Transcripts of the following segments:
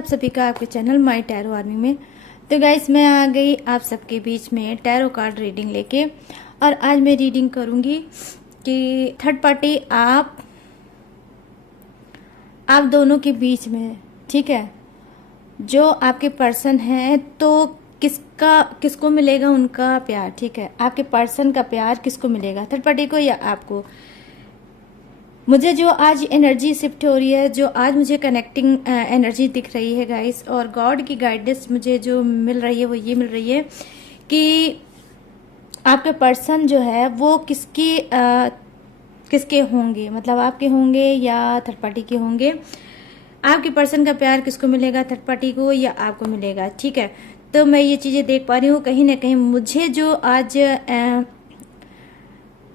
आप सभी का आपके चैनल माय टैरो आर्मी में। तो गाइस मैं आ गई आप सबके बीच में टैरो कार्ड रीडिंग लेके, और आज मैं रीडिंग करूंगी कि थर्ड पार्टी आप दोनों के बीच में है, ठीक है। जो आपके पर्सन है तो किसको मिलेगा उनका प्यार, ठीक है। आपके पर्सन का प्यार किसको मिलेगा, थर्ड पार्टी को या आपको। मुझे जो आज एनर्जी शिफ्ट हो रही है, जो आज मुझे कनेक्टिंग एनर्जी दिख रही है गाइस, और गॉड की गाइडेंस मुझे जो मिल रही है वो ये मिल रही है कि आपके पर्सन जो है वो किसके होंगे, मतलब आपके होंगे या थर्ड पार्टी के होंगे। आपके पर्सन का प्यार किसको मिलेगा, थर्ड पार्टी को या आपको मिलेगा, ठीक है। तो मैं ये चीजें देख पा रही हूँ, कहीं ना कहीं मुझे जो आज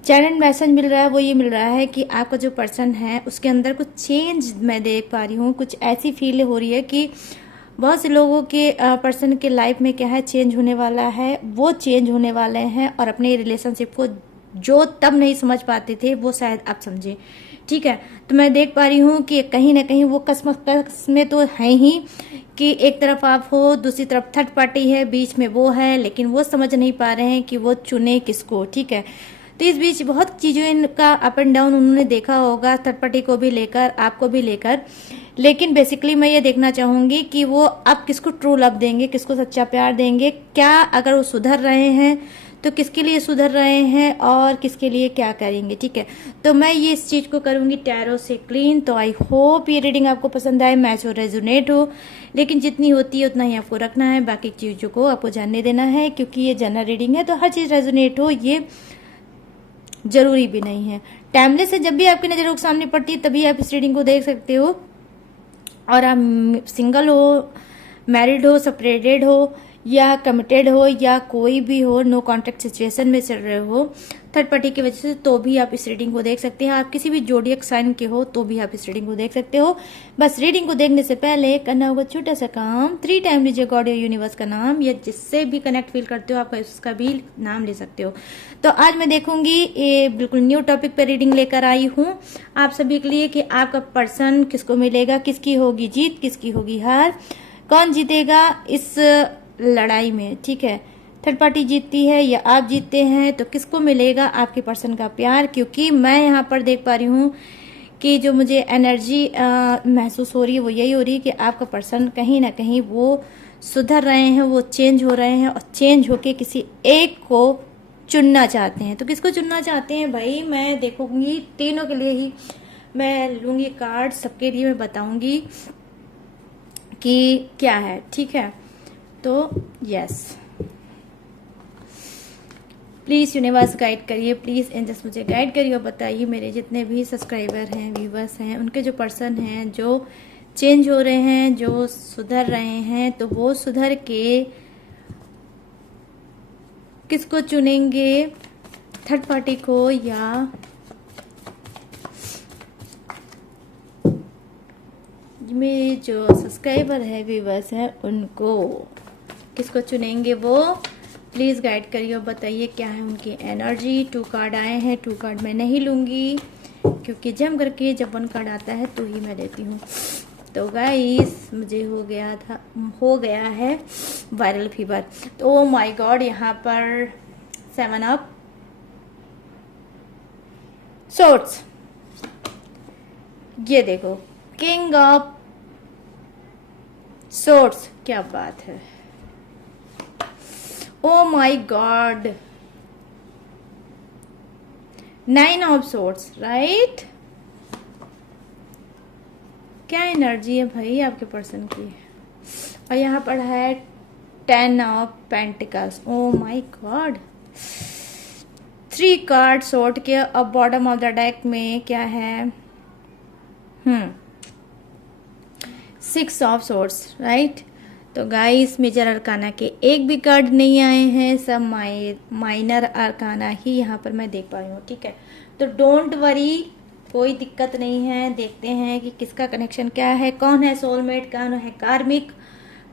चैनल मैसेज मिल रहा है वो ये मिल रहा है कि आपका जो पर्सन है उसके अंदर कुछ चेंज मैं देख पा रही हूँ। कुछ ऐसी फील हो रही है कि बहुत से लोगों के पर्सन के लाइफ में क्या है, चेंज होने वाला है, वो चेंज होने वाले हैं, और अपने रिलेशनशिप को जो तब नहीं समझ पाते थे वो शायद आप समझे, ठीक है। तो मैं देख पा रही हूँ कि कहीं ना कहीं वो कस्मकस में तो है ही कि एक तरफ आप हो, दूसरी तरफ थर्ड पार्टी है, बीच में वो है, लेकिन वो समझ नहीं पा रहे हैं कि वो चुने किसको, ठीक है। तो इस बीच बहुत चीज़ों का अप एंड डाउन उन्होंने देखा होगा, थर्ड पार्टी को भी लेकर, आपको भी लेकर। लेकिन बेसिकली मैं ये देखना चाहूंगी कि वो आप किसको ट्रू लव देंगे, किसको सच्चा प्यार देंगे, क्या अगर वो सुधर रहे हैं तो किसके लिए सुधर रहे हैं और किसके लिए क्या करेंगे, ठीक है। तो मैं ये इस चीज को करूंगी टैरो से क्लीन। तो आई होप ये रीडिंग आपको पसंद आए, मैच हो, रेजोनेट हो, लेकिन जितनी होती है उतना ही आपको रखना है, बाकी चीजों को आपको जानने देना है, क्योंकि ये जनरल रीडिंग है तो हर चीज रेजोनेट हो ये जरूरी भी नहीं है। टाइमलेस है, जब भी आपकी नजरों के सामने पड़ती है तभी आप इस रीडिंग को देख सकते हो। और आप सिंगल हो, मैरिड हो, सेपरेटेड हो या कमिटेड हो या कोई भी हो, नो कॉन्टेक्ट सिचुएशन में चल रहे हो थर्ड पार्टी की वजह से, तो भी आप इस रीडिंग को देख सकते हैं। आप किसी भी जोडियक साइन के हो तो भी आप इस रीडिंग को देख सकते हो। बस रीडिंग को देखने से पहले करना होगा छोटा सा काम, 3 टाइम लीजिए गॉड या यूनिवर्स का नाम, या जिससे भी कनेक्ट फील करते हो आप उसका भी नाम ले सकते हो। तो आज मैं देखूंगी, ये बिल्कुल न्यू टॉपिक पर रीडिंग लेकर आई हूँ आप सभी के लिए कि आपका पर्सन किसको मिलेगा, किसकी होगी जीत, किसकी होगी हार, कौन जीतेगा इस लड़ाई में, ठीक है। थर्ड पार्टी जीतती है या आप जीतते हैं तो किसको मिलेगा आपके पर्सन का प्यार। क्योंकि मैं यहाँ पर देख पा रही हूँ कि जो मुझे एनर्जी महसूस हो रही है वो यही हो रही है कि आपका पर्सन कहीं ना कहीं वो सुधर रहे हैं, वो चेंज हो रहे हैं, और चेंज होके किसी एक को चुनना चाहते हैं। तो किसको चुनना चाहते हैं भाई, मैं देखूंगी तीनों के लिए ही मैं लूंगी कार्ड, सबके लिए मैं बताऊंगी कि क्या है, ठीक है। तो यस, प्लीज यूनिवर्स गाइड करिए, प्लीज एंजल्स मुझे गाइड करिए और बताइए मेरे जितने भी सब्सक्राइबर हैं, व्यूवर्स हैं, उनके जो पर्सन हैं जो चेंज हो रहे हैं, जो सुधर रहे हैं, तो वो सुधर के किसको चुनेंगे, थर्ड पार्टी को या मेरे जो सब्सक्राइबर है, व्यूवर्स हैं, उनको किसको चुनेंगे वो प्लीज गाइड करिए और बताइए क्या है उनकी एनर्जी। 2 कार्ड आए हैं, 2 कार्ड मैं नहीं लूंगी क्योंकि जम करके जब 1 कार्ड आता है तो ही मैं लेती हूँ। तो गाइस मुझे हो गया है वायरल फीवर। तो ओ माय गॉड, यहाँ पर 7 ऑफ सोर्ड्स, ये देखो किंग ऑफ सोर्ड्स, क्या बात है। ओ my god, 9 of swords, right. क्या एनर्जी है भाई आपके पर्सन की। और यहाँ पर है 10 of pentacles, O my God. 3 card sword के, अब बॉटम ऑफ द डेक में क्या है, 6 ऑफ सोर्ड्स, राइट। तो गाइस मेजर अरकाना के एक भी कार्ड नहीं आए हैं, सब माइनर अरकाना ही यहाँ पर मैं देख पा रही हूँ, ठीक है। तो डोंट वरी, कोई दिक्कत नहीं है। देखते हैं कि किसका कनेक्शन क्या है, कौन है सोलमेट, कौन है कार्मिक,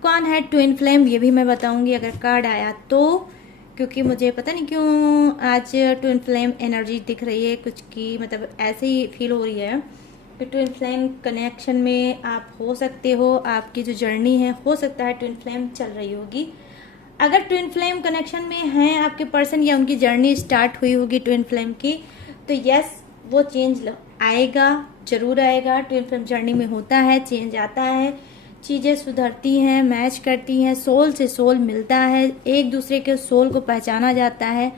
कौन है ट्विन फ्लेम, ये भी मैं बताऊंगी अगर कार्ड आया तो। क्योंकि मुझे पता नहीं क्यों आज ट्विन फ्लेम एनर्जी दिख रही है कुछ की, मतलब ऐसे ही फील हो रही है कि ट्विन फ्लेम कनेक्शन में आप हो सकते हो, आपकी जो जर्नी है हो सकता है ट्विन फ्लेम चल रही होगी। अगर ट्विन फ्लेम कनेक्शन में हैं आपके पर्सन या उनकी जर्नी स्टार्ट हुई होगी ट्विन फ्लेम की, तो यस वो चेंज आएगा, जरूर आएगा। ट्विन फ्लेम जर्नी में होता है, चेंज आता है, चीज़ें सुधरती हैं, मैच करती हैं, सोल से सोल मिलता है, एक दूसरे के सोल को पहचाना जाता है,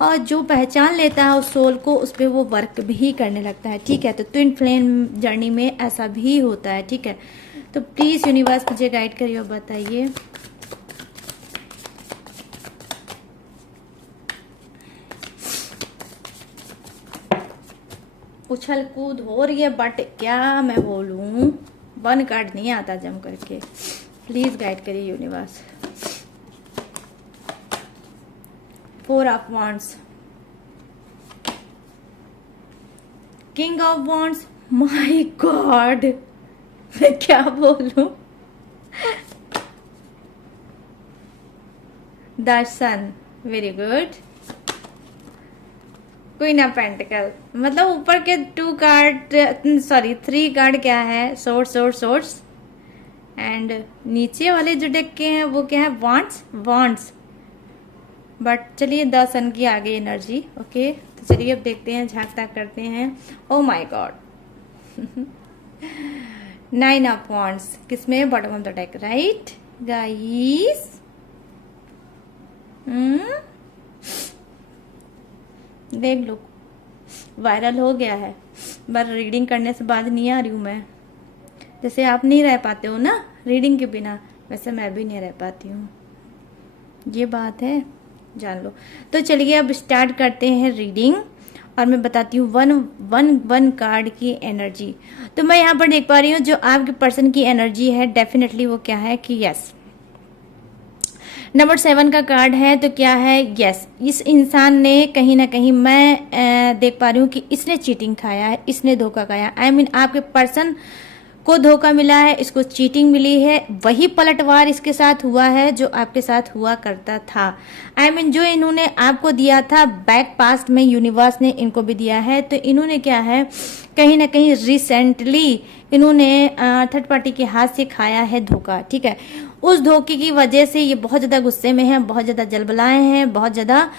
और जो पहचान लेता है उस सोल को उस पर वो वर्क भी करने लगता है। ठीक है, तो ट्विन फ्लेम जर्नी में ऐसा भी होता है। ठीक है, तो प्लीज़ यूनिवर्स मुझे गाइड करिए और बताइए। उछल कूद हो रही है, बट क्या मैं बोलूं, वन कार्ड नहीं आता जम करके। प्लीज गाइड करिए universe. 4 of wands, king of wands, my god मैं क्या बोलूं। Darshan, very good. Queen of pentacle, मतलब ऊपर के 2 कार्ड, सॉरी 3 कार्ड क्या है, सोर्स और सोर्स, एंड नीचे वाले जो डेक के हैं वो क्या है, वांट्स वांट्स। बट चलिए 10 सन की आ गई एनर्जी। ओके, तो चलिए अब देखते हैं, झांक ताक करते हैं। Oh my god 9 of wands, किसमें, bottom of the deck, right guys. देख लो, वायरल हो गया है, पर रीडिंग करने से बाद नहीं आ रही हूँ मैं। जैसे आप नहीं रह पाते हो ना रीडिंग के बिना, वैसे मैं भी नहीं रह पाती हूँ, ये बात है, जान लो। तो चलिए अब स्टार्ट करते हैं रीडिंग, और मैं बताती हूँ वन कार्ड की एनर्जी। तो मैं यहाँ पर देख पा रही हूँ जो आपके पर्सन की एनर्जी है, डेफिनेटली वो क्या है कि यस, नंबर 7 का कार्ड है। तो क्या है, यस, इस इंसान ने कहीं ना कहीं, मैं देख पा रही हूँ कि इसने चीटिंग खाया है, इसने धोखा खाया। आई मीन आपके पर्सन को धोखा मिला है, इसको चीटिंग मिली है, वही पलटवार इसके साथ हुआ है जो आपके साथ हुआ करता था। आई मीन जो इन्होंने आपको दिया था बैक पास्ट में, यूनिवर्स ने इनको भी दिया है। तो इन्होंने क्या है, कहीं ना कहीं रिसेंटली इन्होंने थर्ड पार्टी के हाथ से खाया है धोखा। ठीक है, उस धोखे की वजह से ये बहुत ज़्यादा गुस्से में है, बहुत ज़्यादा जलबलाए हैं, बहुत ज़्यादा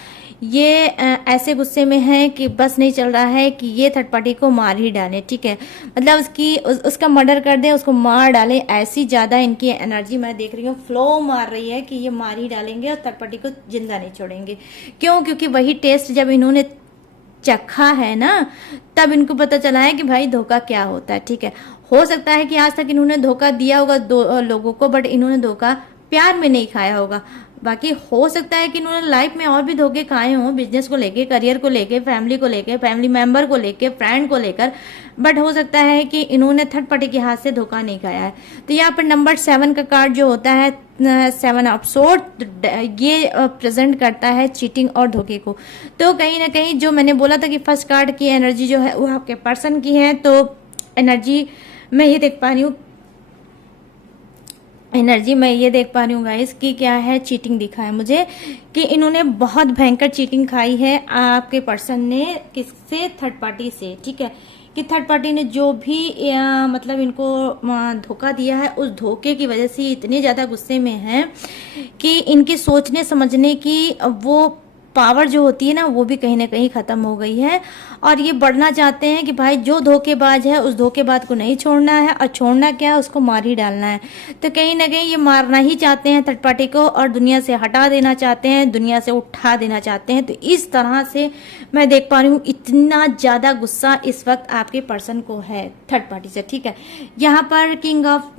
ये ऐसे गुस्से में है कि बस नहीं चल रहा है कि ये थर्ड पार्टी को मार ही डालें। ठीक है, मतलब उसका मर्डर कर दें, उसको मार डालें, ऐसी ज़्यादा इनकी एनर्जी मैं देख रही हूँ फ्लो मार रही है कि ये मार ही डालेंगे और थर्ड पार्टी को जिंदा नहीं छोड़ेंगे। क्यों? क्योंकि वही टेस्ट जब इन्होंने चखा है ना, तब इनको पता चला है कि भाई धोखा क्या होता है। ठीक है, हो सकता है कि आज तक इन्होंने धोखा दिया होगा 2 लोगों को, बट इन्होंने धोखा प्यार में नहीं खाया होगा। बाकी हो सकता है कि इन्होंने लाइफ में और भी धोखे खाए हों, बिजनेस को लेके, करियर को लेके, फैमिली को लेके, फैमिली मेंबर को लेके, फ्रेंड को लेकर, बट हो सकता है कि इन्होंने थर्ड पार्टी के हाथ से धोखा नहीं खाया है। तो यहाँ पर नंबर 7 का कार्ड जो होता है 7 ऑफ सोर्ड, ये प्रेजेंट करता है चीटिंग और धोखे को। तो कहीं ना कहीं जो मैंने बोला था कि फर्स्ट कार्ड की एनर्जी जो है वो आपके पर्सन की है, तो एनर्जी मैं ये देख पा रही हूँ, गाइस कि क्या है, चीटिंग दिखा है मुझे कि इन्होंने बहुत भयंकर चीटिंग खाई है आपके पर्सन ने, किससे, थर्ड पार्टी से। ठीक है, कि थर्ड पार्टी ने जो भी मतलब इनको धोखा दिया है, उस धोखे की वजह से इतने ज़्यादा गुस्से में हैं कि इनकी सोचने समझने की वो पावर जो होती है ना, वो भी कहीं ना कहीं खत्म हो गई है। और ये बढ़ना चाहते हैं कि भाई जो धोखेबाज है उस धोखेबाज को नहीं छोड़ना है, और छोड़ना क्या है, उसको मार ही डालना है। तो कहीं ना कहीं ये मारना ही चाहते हैं थर्ड पार्टी को, और दुनिया से हटा देना चाहते हैं, दुनिया से उठा देना चाहते हैं। तो इस तरह से मैं देख पा रही हूँ इतना ज़्यादा गुस्सा इस वक्त आपके पर्सन को है थर्ड पार्टी से। ठीक है, यहाँ पर किंग ऑफ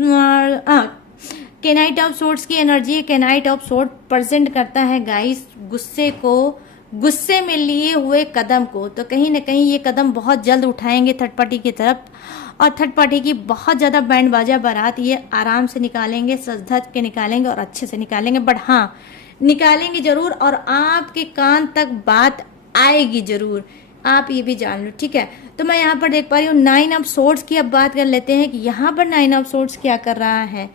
केनाइट ऑफ सोर्ड्स की एनर्जी है। केनाइट ऑफ सोर्ड प्रेजेंट करता है गाइस गुस्से को, गुस्से में लिए हुए कदम को। तो कहीं ना कहीं ये कदम बहुत जल्द उठाएंगे थर्ड पार्टी की तरफ, और थर्ड पार्टी की बहुत ज़्यादा बैंड बाजा बारात ये आराम से निकालेंगे, सज धज के निकालेंगे और अच्छे से निकालेंगे। बट हाँ, निकालेंगे जरूर, और आपके कान तक बात आएगी जरूर, आप ये भी जान लो। ठीक है, तो मैं यहाँ पर देख पा रही हूँ 9 ऑफ सोर्ड्स की। अब बात कर लेते हैं कि यहाँ पर 9 ऑफ सोर्ड्स क्या कर रहा है।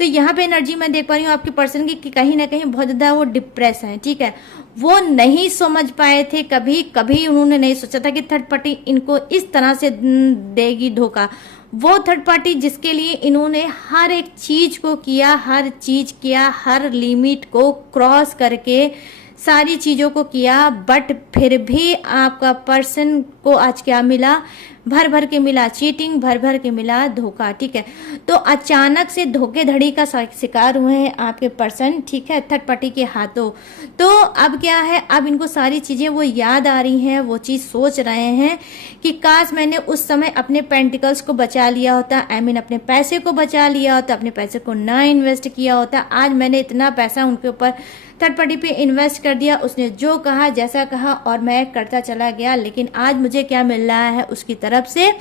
तो यहाँ पे एनर्जी मैं देख पा रही हूँ आपके पर्सन की कि कहीं ना कहीं बहुत ज्यादा वो डिप्रेस है, ठीक है। वो नहीं समझ पाए थे, कभी कभी उन्होंने नहीं सोचा था कि थर्ड पार्टी इनको इस तरह से देगी धोखा। वो थर्ड पार्टी जिसके लिए इन्होंने हर एक चीज को किया, हर लिमिट को क्रॉस करके सारी चीजों को किया, बट फिर भी आपका पर्सन को आज क्या मिला, भर भर के मिला चीटिंग, भर भर के मिला धोखा, ठीक है। तो अचानक से धोखेधड़ी का शिकार हुए हैं आपके पर्सन, ठीक है, थर्ड पार्टी के हाथों। तो अब क्या है, अब इनको सारी चीजें वो याद आ रही हैं, वो चीज सोच रहे हैं कि काश मैंने उस समय अपने पेंटिकल्स को बचा लिया होता, अपने पैसे को बचा लिया होता, अपने पैसे को ना इन्वेस्ट किया होता। आज मैंने इतना पैसा उनके ऊपर थर्ड पार्टी पे इन्वेस्ट कर दिया, उसने जो कहा जैसा कहा और मैं करता चला गया, लेकिन आज मुझे क्या मिल रहा है, उसकी तरफ से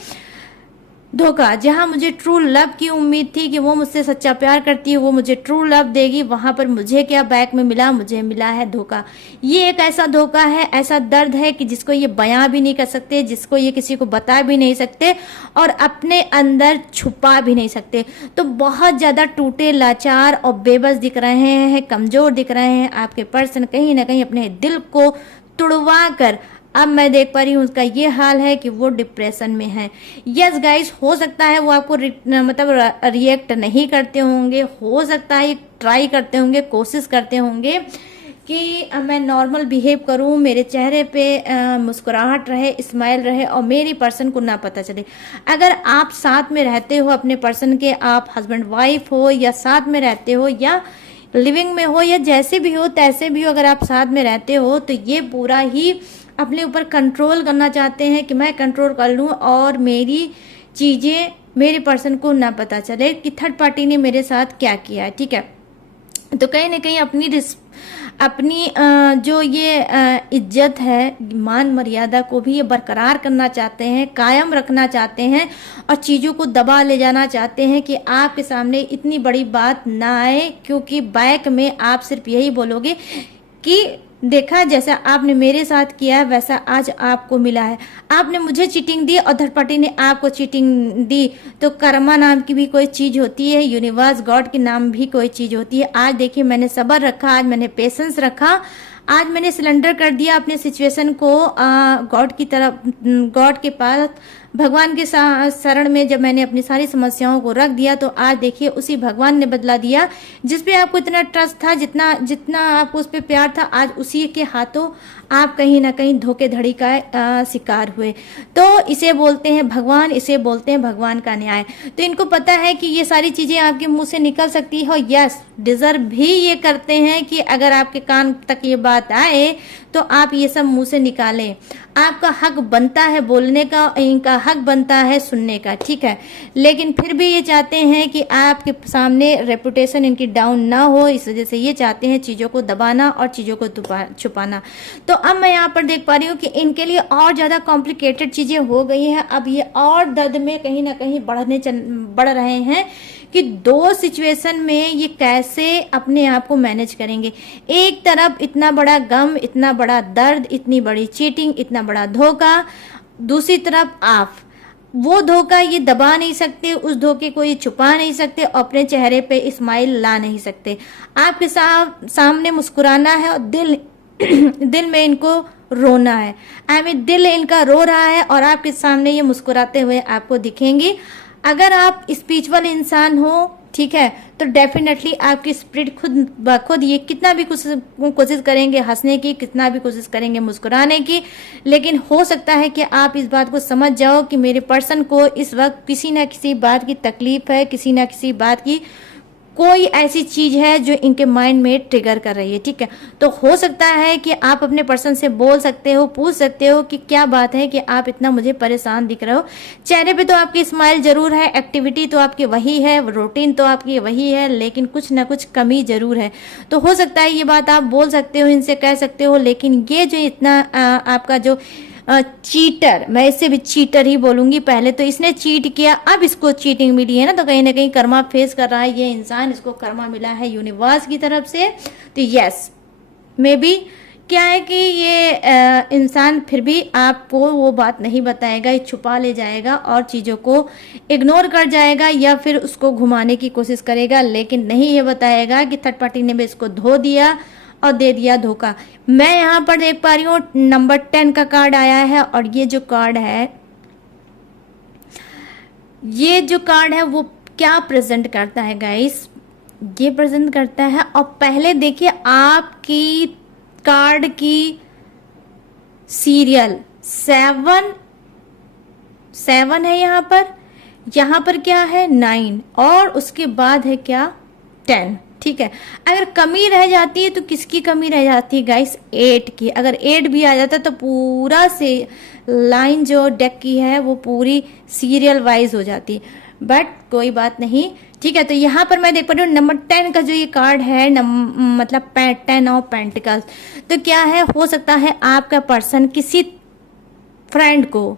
धोखा। जहां मुझे ट्रू लव की उम्मीद थी कि वो मुझसे सच्चा प्यार करती है, वो मुझे ट्रू लव देगी, वहां पर मुझे क्या बैक में मिला, मुझे मिला है धोखा। ये एक ऐसा धोखा है, ऐसा दर्द है कि जिसको ये बयां भी नहीं कर सकते, जिसको ये किसी को बता भी नहीं सकते और अपने अंदर छुपा भी नहीं सकते। तो बहुत ज्यादा टूटे, लाचार और बेबस दिख रहे हैं, कमजोर दिख रहे हैं आपके पर्सन। कहीं ना कहीं अपने दिल को तुड़वा कर अब मैं देख पा रही हूँ उसका ये हाल है कि वो डिप्रेशन में है। यस गाइस, हो सकता है वो आपको मतलब रिएक्ट नहीं करते होंगे, हो सकता है ट्राई करते होंगे, कोशिश करते होंगे कि मैं नॉर्मल बिहेव करूं, मेरे चेहरे पे मुस्कुराहट रहे, स्माइल रहे और मेरी पर्सन को ना पता चले। अगर आप साथ में रहते हो अपने पर्सन के, आप हस्बैंड वाइफ हो या साथ में रहते हो या लिविंग में हो या जैसे भी हो तैसे भी हो, अगर आप साथ में रहते हो तो ये पूरा ही अपने ऊपर कंट्रोल करना चाहते हैं कि मैं कंट्रोल कर लूं और मेरी चीजें मेरे पर्सन को ना पता चले कि थर्ड पार्टी ने मेरे साथ क्या किया है, ठीक है। तो कहीं ना कहीं अपनी जो ये इज्जत है, मान मर्यादा को भी ये बरकरार करना चाहते हैं, कायम रखना चाहते हैं और चीजों को दबा ले जाना चाहते हैं कि आपके सामने इतनी बड़ी बात ना आए, क्योंकि बैक में आप सिर्फ यही बोलोगे कि देखा जैसा आपने मेरे साथ किया वैसा आज आपको मिला है। आपने मुझे चीटिंग दी और थर्ड पार्टी ने आपको चीटिंग दी। तो कर्मा नाम की भी कोई चीज होती है, यूनिवर्स गॉड के नाम भी कोई चीज होती है। आज देखिए मैंने सब्र रखा, आज मैंने पेशेंस रखा, आज मैंने सिलेंडर कर दिया अपने सिचुएशन को गॉड की तरफ, गॉड के पास, भगवान के शरण में जब मैंने अपनी सारी समस्याओं को रख दिया तो आज देखिए उसी भगवान ने बदला दिया। जिस पे आपको इतना ट्रस्ट था, जितना आपको उस पे प्यार था, आज उसी के हाथों आप कहीं ना कहीं धोखेधड़ी का शिकार हुए। तो इसे बोलते हैं भगवान, इसे बोलते हैं भगवान का न्याय। तो इनको पता है कि ये सारी चीजें आपके मुंह से निकल सकती हो। यस, डिजर्व भी ये करते हैं कि अगर आपके कान तक ये बात आए तो आप ये सब मुंह से निकालें। आपका हक बनता है बोलने का, इनका हक बनता है सुनने का, ठीक है। लेकिन फिर भी ये चाहते हैं कि आपके सामने रेपुटेशन इनकी डाउन ना हो, इस वजह से ये चाहते हैं चीजों को दबाना और चीजों को छुपाना। तो अब मैं यहाँ पर देख पा रही हूँ कि इनके लिए और ज्यादा कॉम्प्लिकेटेड चीजें हो गई हैं। अब ये और दर्द में कहीं ना कहीं बढ़ रहे हैं कि दो सिचुएशन में ये कैसे अपने आप को मैनेज करेंगे। एक तरफ इतना बड़ा गम, इतना बड़ा दर्द, इतनी बड़ी चीटिंग, इतना बड़ा धोखा, दूसरी तरफ आप वो धोखा ये दबा नहीं सकते, उस धोखे को ये छुपा नहीं सकते, अपने चेहरे पे स्माइल ला नहीं सकते। आपके सामने मुस्कुराना है और दिल में इनको रोना है। दिल इनका रो रहा है और आपके सामने ये मुस्कुराते हुए आपको दिखेंगी। अगर आप स्पिरिचुअल इंसान हो, ठीक है, तो डेफिनेटली आपकी स्पिरिट खुद ब खुद ये कितना भी कोशिश करेंगे हंसने की, कितना भी कोशिश करेंगे मुस्कुराने की, लेकिन हो सकता है कि आप इस बात को समझ जाओ कि मेरे पर्सन को इस वक्त किसी ना किसी बात की तकलीफ है, किसी ना किसी बात की कोई ऐसी चीज है जो इनके माइंड में ट्रिगर कर रही है, ठीक है। तो हो सकता है कि आप अपने पर्सन से बोल सकते हो, पूछ सकते हो कि क्या बात है कि आप इतना मुझे परेशान दिख रहे हो। चेहरे पे तो आपकी स्माइल जरूर है, एक्टिविटी तो आपकी वही है, रूटीन तो आपकी वही है, लेकिन कुछ ना कुछ कमी जरूर है। तो हो सकता है ये बात आप बोल सकते हो, इनसे कह सकते हो, लेकिन ये जो इतना आपका जो चीटर, मैं इससे भी चीटर ही बोलूंगी, पहले तो इसने चीट किया, अब इसको चीटिंग मिली है ना, तो कहीं ना कहीं कर्मा फेस कर रहा है ये इंसान, इसको कर्मा मिला है यूनिवर्स की तरफ से। तो यस, मे बी क्या है कि ये इंसान फिर भी आपको वो बात नहीं बताएगा, ये छुपा ले जाएगा और चीज़ों को इग्नोर कर जाएगा या फिर उसको घुमाने की कोशिश करेगा, लेकिन नहीं ये बताएगा कि थर्ड पार्टी ने भी इसको धो दिया और दे दिया धोखा। मैं यहाँ पर देख पा रही हूँ नंबर 10 का कार्ड आया है, और ये जो कार्ड है वो क्या प्रेजेंट करता है गाइस, ये प्रेजेंट करता है। और पहले देखिए आपकी कार्ड की सीरियल 7 है, यहाँ पर क्या है 9, और उसके बाद है क्या 10। ठीक है, अगर कमी रह जाती है तो किसकी कमी रह जाती है गाइस, 8 की। अगर 8 भी आ जाता तो पूरा से लाइन जो डेक की है वो पूरी सीरियल वाइज हो जाती, बट कोई बात नहीं। ठीक है, तो यहाँ पर मैं देख पा रही हूँ नंबर 10 का जो ये कार्ड है, मतलब 10 ऑफ पेंटिकल्स। तो क्या है, हो सकता है आपका पर्सन किसी फ्रेंड को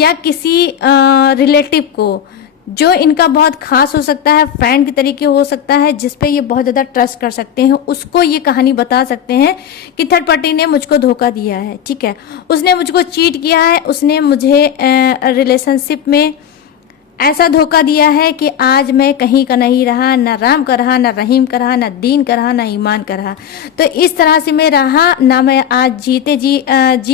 या किसी रिलेटिव को, जो इनका बहुत खास हो सकता है, फ्रेंड के तरीके हो सकता है, जिस पे ये बहुत ज़्यादा ट्रस्ट कर सकते हैं, उसको ये कहानी बता सकते हैं कि थर्ड पार्टी ने मुझको धोखा दिया है। ठीक है, उसने मुझको चीट किया है, उसने मुझे रिलेशनशिप में ऐसा धोखा दिया है कि आज मैं कहीं का नहीं रहा, ना राम का रहा, ना रहीम का रहा, ना दीन का रहा, ना ईमान का रहा। तो इस तरह से मैं रहा ना, मैं आज जी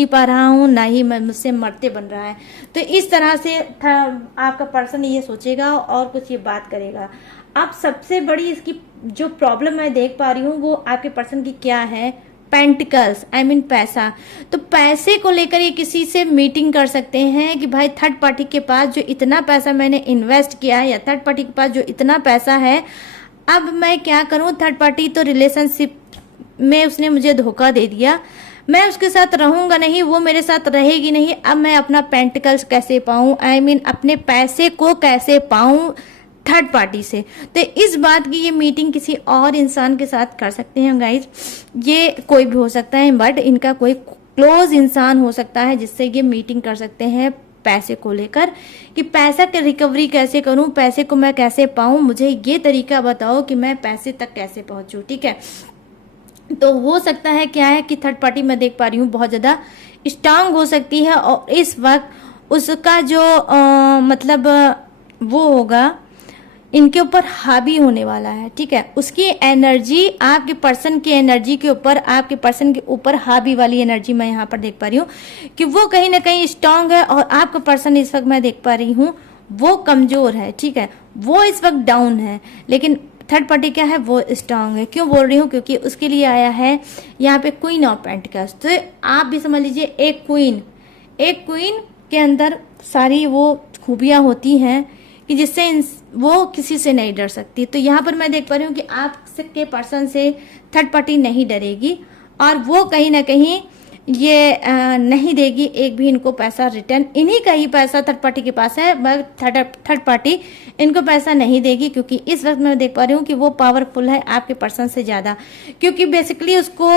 पा रहा हूँ, ना ही मैं मुझसे मरते बन रहा है। तो इस तरह से आपका पर्सन ये सोचेगा और कुछ ये बात करेगा। अब सबसे बड़ी इसकी जो प्रॉब्लम मैं देख पा रही हूँ वो आपके पर्सन की क्या है, पेंटिकल्स, आई मीन पैसा। तो पैसे को लेकर ये किसी से मीटिंग कर सकते हैं कि भाई थर्ड पार्टी के पास जो इतना पैसा मैंने इन्वेस्ट किया है, या थर्ड पार्टी के पास जो इतना पैसा है, अब मैं क्या करूं। थर्ड पार्टी तो रिलेशनशिप में उसने मुझे धोखा दे दिया, मैं उसके साथ रहूंगा नहीं, वो मेरे साथ रहेगी नहीं। अब मैं अपना पेंटिकल्स कैसे पाऊं, आई मीन अपने पैसे को कैसे पाऊं थर्ड पार्टी से। तो इस बात की ये मीटिंग किसी और इंसान के साथ कर सकते हैं गाइज, ये कोई भी हो सकता है, बट इनका कोई क्लोज इंसान हो सकता है जिससे ये मीटिंग कर सकते हैं पैसे को लेकर, कि पैसा की रिकवरी कैसे करूं, पैसे को मैं कैसे पाऊं, मुझे ये तरीका बताओ कि मैं पैसे तक कैसे पहुंचूं। ठीक है, तो हो सकता है क्या है कि थर्ड पार्टी मैं देख पा रही हूँ बहुत ज़्यादा स्ट्रांग हो सकती है, और इस वक्त उसका जो मतलब वो होगा इनके ऊपर हावी होने वाला है। ठीक है, उसकी एनर्जी आपके पर्सन की एनर्जी के ऊपर, आपके पर्सन के ऊपर हावी वाली एनर्जी मैं यहाँ पर देख पा रही हूँ कि वो कहीं ना कहीं स्ट्रांग है, और आपका पर्सन इस वक्त मैं देख पा रही हूँ वो कमजोर है। ठीक है, वो इस वक्त डाउन है, लेकिन थर्ड पार्टी क्या है, वो स्ट्रांग है। क्यों बोल रही हूँ, क्योंकि उसके लिए आया है यहाँ पे क्वीन ऑफ पेंटिकल्स। तो आप भी समझ लीजिए एक क्वीन के अंदर सारी वो खूबियाँ होती हैं कि जिससे वो किसी से नहीं डर सकती। तो यहाँ पर मैं देख पा रही हूँ कि आपके पर्सन से थर्ड पार्टी नहीं डरेगी, और वो कहीं ना कहीं ये नहीं देगी एक भी इनको पैसा रिटर्न। इन्हीं का ही पैसा थर्ड पार्टी के पास है, मगर थर्ड पार्टी इनको पैसा नहीं देगी, क्योंकि इस वक्त मैं देख पा रही हूँ कि वो पावरफुल है आपके पर्सन से ज़्यादा। क्योंकि बेसिकली उसको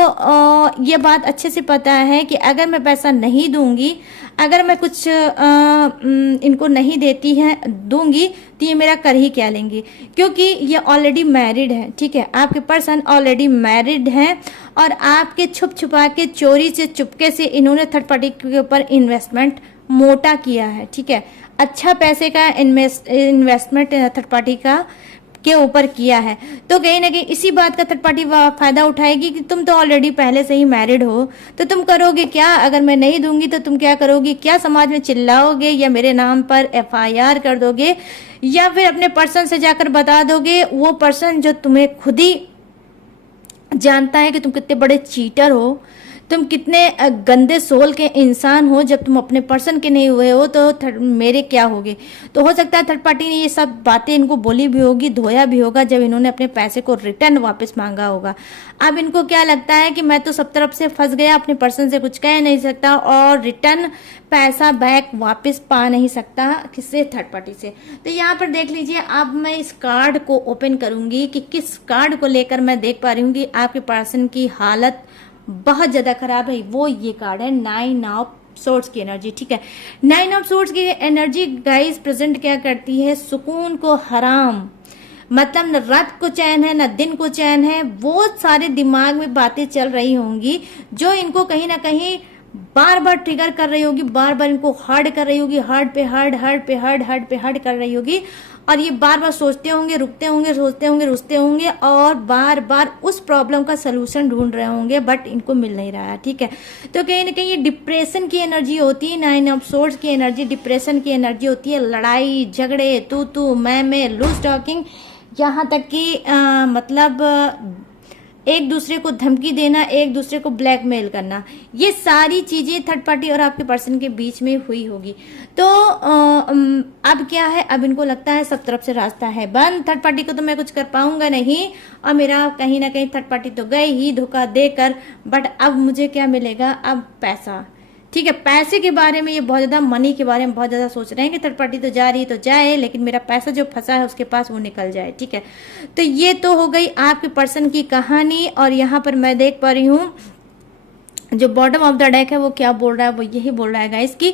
ये बात अच्छे से पता है कि अगर मैं पैसा नहीं दूंगी, अगर मैं कुछ इनको नहीं दूंगी तो ये मेरा कर ही क्या लेंगे, क्योंकि ये ऑलरेडी मैरिड है। ठीक है, आपके पर्सन ऑलरेडी मैरिड हैं, और आपके छुप छुपा के, चोरी से, चुपके से इन्होंने थर्ड पार्टी के ऊपर इन्वेस्टमेंट मोटा किया है। ठीक है, अच्छा पैसे का इन्वेस्टमेंट थर्ड पार्टी का के ऊपर किया है। तो कहीं ना कहीं इसी बात का थर्ड पार्टी फायदा उठाएगी कि तुम तो ऑलरेडी पहले से ही मैरिड हो, तो तुम करोगे क्या, अगर मैं नहीं दूंगी तो तुम क्या करोगी, क्या समाज में चिल्लाओगे, या मेरे नाम पर FIR कर दोगे, या फिर अपने पर्सन से जाकर बता दोगे। वो पर्सन जो तुम्हें खुद ही जानता है कि तुम कितने बड़े चीटर हो, तुम कितने गंदे सोल के इंसान हो, जब तुम अपने पर्सन के नहीं हुए हो तो मेरे क्या होगे। तो हो सकता है थर्ड पार्टी ने ये सब बातें इनको बोली भी होगी, धोया भी होगा, जब इन्होंने अपने पैसे को रिटर्न वापस मांगा होगा। अब इनको क्या लगता है कि मैं तो सब तरफ से फंस गया, अपने पर्सन से कुछ कह नहीं सकता, और रिटर्न पैसा बैक वापस पा नहीं सकता, किससे, थर्ड पार्टी से। तो यहाँ पर देख लीजिए, अब मैं इस कार्ड को ओपन करूंगी कि किस कार्ड को लेकर मैं देख पा रही हूँ कि आपके पर्सन की हालत बहुत ज्यादा खराब है। वो ये कार्ड है 9 ऑफ सोर्ड्स की एनर्जी। ठीक है, 9 ऑफ सोर्ड्स की एनर्जी गाइस प्रेजेंट क्या करती है, सुकून को हराम, मतलब न रात को चैन है न दिन को चैन है, वो सारे दिमाग में बातें चल रही होंगी जो इनको कहीं ना कहीं बार बार ट्रिगर कर रही होगी, बार बार इनको हर्ट कर रही होगी, हर्ट पे हर्ट, हर्ट पे हर्ट, हर्ट पे हर्ट कर रही होगी। और ये बार बार सोचते होंगे, रुकते होंगे, सोचते होंगे, रुकते होंगे और बार बार उस प्रॉब्लम का सलूशन ढूंढ रहे होंगे, बट इनको मिल नहीं रहा है। ठीक है, तो कहीं ना कहीं ये डिप्रेशन की एनर्जी होती है, 9 ऑफ सोर्ड्स की एनर्जी डिप्रेशन की एनर्जी होती है। लड़ाई झगड़े, तू मैं, लूज टॉकिंग, यहाँ तक कि मतलब एक दूसरे को धमकी देना, एक दूसरे को ब्लैकमेल करना, ये सारी चीजें थर्ड पार्टी और आपके पर्सन के बीच में हुई होगी। तो अब क्या है, अब इनको लगता है सब तरफ से रास्ता है बंद, थर्ड पार्टी को तो मैं कुछ कर पाऊंगा नहीं और मेरा कहीं ना कहीं थर्ड पार्टी तो गए ही धोखा देकर, बट अब मुझे क्या मिलेगा, अब पैसा। ठीक है, पैसे के बारे में ये बहुत ज्यादा, मनी के बारे में बहुत ज्यादा सोच रहे हैं कि थर्ड पार्टी तो जा रही है तो जाए, लेकिन मेरा पैसा जो फंसा है उसके पास वो निकल जाए। ठीक है, तो ये तो हो गई आपके पर्सन की कहानी। और यहाँ पर मैं देख पा रही हूँ जो बॉटम ऑफ द डेक है वो क्या बोल रहा है, वो यही बोल रहा है गाइस कि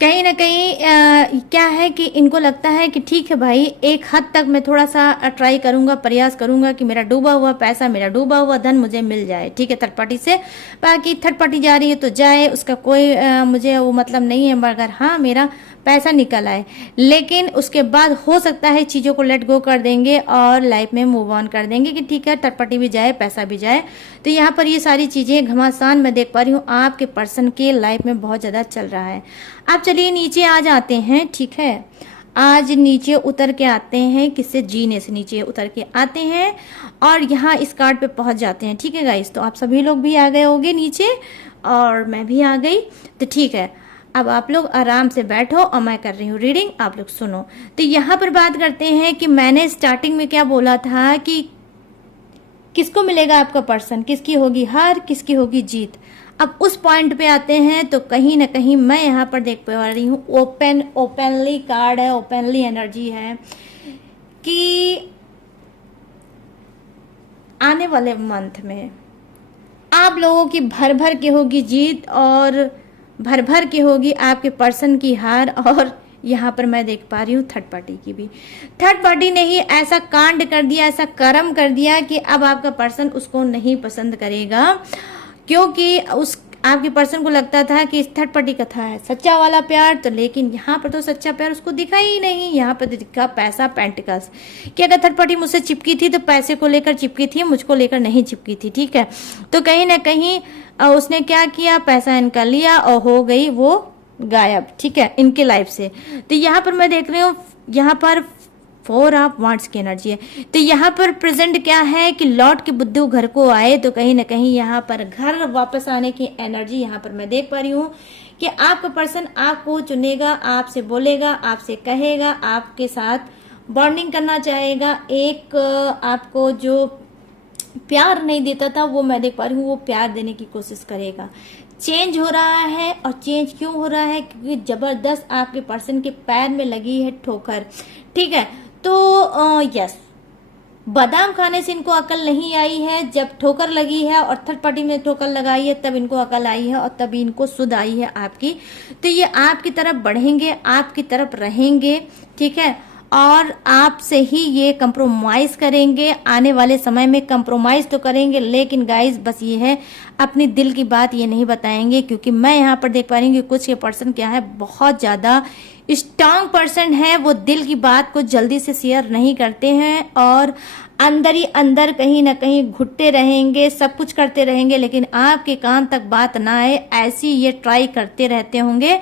कहीं ना कहीं क्या है कि इनको लगता है कि ठीक है भाई, एक हद तक मैं थोड़ा सा ट्राई करूंगा, प्रयास करूंगा कि मेरा डूबा हुआ पैसा, मेरा डूबा हुआ धन मुझे मिल जाए। ठीक है, थर्ड पार्टी से, बाकी थर्ड पार्टी जा रही है तो जाए, उसका कोई मुझे वो मतलब नहीं है, मगर हाँ मेरा पैसा निकल आए। लेकिन उसके बाद हो सकता है चीज़ों को लेट गो कर देंगे और लाइफ में मूव ऑन कर देंगे कि ठीक है थर्ड पार्टी भी जाए, पैसा भी जाए। तो यहाँ पर ये सारी चीज़ें घमासान मैं देख पा रही हूँ आपके पर्सन के लाइफ में बहुत ज़्यादा चल रहा है। आप चलिए नीचे आ जाते हैं। ठीक है, आज नीचे उतर के आते हैं, किससे, जीने से नीचे उतर के आते हैं और यहाँ इस कार्ड पे पहुंच जाते हैं। ठीक है गाइस, तो आप सभी लोग भी आ गए होंगे नीचे और मैं भी आ गई। तो ठीक है, अब आप लोग आराम से बैठो और मैं कर रही हूँ रीडिंग, आप लोग सुनो। तो यहाँ पर बात करते हैं कि मैंने स्टार्टिंग में क्या बोला था कि किसको मिलेगा आपका पर्सन, किसकी होगी हार, किसकी होगी जीत। अब उस पॉइंट पे आते हैं तो कहीं ना कहीं मैं यहाँ पर देख पा रही हूँ ओपनली कार्ड है, ओपनली एनर्जी है कि आने वाले मंथ में आप लोगों की भर भर के होगी जीत और भर भर के होगी आपके पर्सन की हार। और यहाँ पर मैं देख पा रही हूँ थर्ड पार्टी की भी, थर्ड पार्टी ने ही ऐसा कांड कर दिया, ऐसा कर्म कर दिया कि अब आपका पर्सन उसको नहीं पसंद करेगा, क्योंकि उस आपके पर्सन को लगता था कि इस थर्ड पार्टी का था सच्चा वाला प्यार, तो लेकिन यहाँ पर तो सच्चा प्यार उसको दिखा ही नहीं। यहाँ पर दिखा पैसा, पेंटिकल्स, कि अगर थर्ड पार्टी मुझसे चिपकी थी तो पैसे को लेकर चिपकी थी, मुझको लेकर नहीं चिपकी थी। ठीक है, तो कहीं ना कहीं उसने क्या किया, पैसा इनका लिया और हो गई वो गायब। ठीक है, इनके लाइफ से। तो यहाँ पर मैं देख रही हूँ, यहाँ पर 4 ऑफ वांड्स की एनर्जी है। तो यहाँ पर प्रेजेंट क्या है कि लौट के बुद्धू घर को आए, तो कहीं ना कहीं यहाँ पर घर वापस आने की एनर्जी यहाँ पर मैं देख पा रही हूँ कि आपका पर्सन आपको चुनेगा, आपसे बोलेगा, आपसे कहेगा, आपके साथ बॉन्डिंग करना चाहेगा। एक आपको जो प्यार नहीं देता था वो मैं देख पा रही हूँ, वो प्यार देने की कोशिश करेगा। चेंज हो रहा है, और चेंज क्यों हो रहा है, क्योंकि जबरदस्त आपके पर्सन के पैर में लगी है ठोकर। ठीक है, तो यस, बादाम खाने से इनको अकल नहीं आई है, जब ठोकर लगी है और थर्ड पार्टी में ठोकर लगाई है तब इनको अकल आई है और तभी इनको सुध आई है आपकी। तो ये आपकी तरफ बढ़ेंगे, आपकी तरफ रहेंगे। ठीक है, और आपसे ही ये कंप्रोमाइज करेंगे, आने वाले समय में कंप्रोमाइज तो करेंगे, लेकिन गाइस बस ये है अपनी दिल की बात ये नहीं बताएंगे, क्योंकि मैं यहाँ पर देख पा रही हूँ कि कुछ के पर्सन क्या है, बहुत ज्यादा स्ट्रांग पर्सन है, वो दिल की बात को जल्दी से शेयर नहीं करते हैं और अंदर ही अंदर कहीं ना कहीं घुटते रहेंगे, सब कुछ करते रहेंगे, लेकिन आपके कान तक बात ना आए ऐसी ये ट्राई करते रहते होंगे।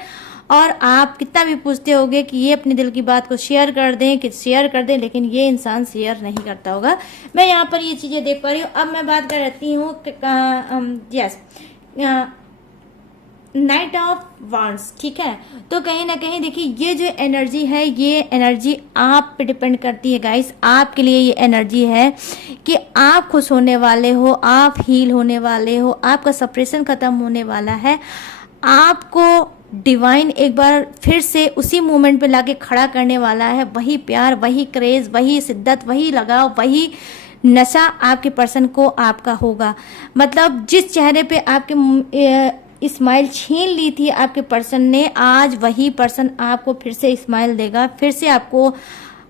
और आप कितना भी पूछते होगे कि ये अपने दिल की बात को शेयर कर दें, कि शेयर कर दें, लेकिन ये इंसान शेयर नहीं करता होगा। मैं यहाँ पर ये चीजें देख पा रही हूँ। अब मैं बात कर रही हूँ यस, नाइट ऑफ वांड्स। ठीक है, तो कहीं ना कहीं देखिए ये जो एनर्जी है, ये एनर्जी आप पे डिपेंड करती है गाइस। आपके लिए ये एनर्जी है कि आप खुश होने वाले हो, आप हील होने वाले हो, आपका सप्रेशन खत्म होने वाला है, आपको डिवाइन एक बार फिर से उसी मोमेंट पे लाके खड़ा करने वाला है। वही प्यार, वही क्रेज, वही शिद्दत, वही लगाव, वही नशा आपके पर्सन को आपका होगा। मतलब जिस चेहरे पे आपके स्माइल छीन ली थी आपके पर्सन ने, आज वही पर्सन आपको फिर से स्माइल देगा, फिर से आपको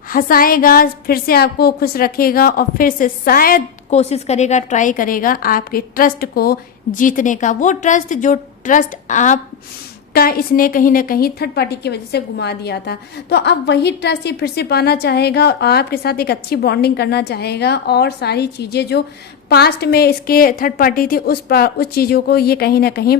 हंसाएगा, फिर से आपको खुश रखेगा और फिर से शायद कोशिश करेगा, ट्राई करेगा आपके ट्रस्ट को जीतने का। वो ट्रस्ट जो ट्रस्ट आप का इसने कहीं ना कहीं थर्ड पार्टी की वजह से घुमा दिया था, तो अब वही ट्रस्ट ये फिर से पाना चाहेगा और आपके साथ एक अच्छी बॉन्डिंग करना चाहेगा और सारी चीज़ें जो पास्ट में इसके थर्ड पार्टी थी उस चीज़ों को ये कहीं ना कहीं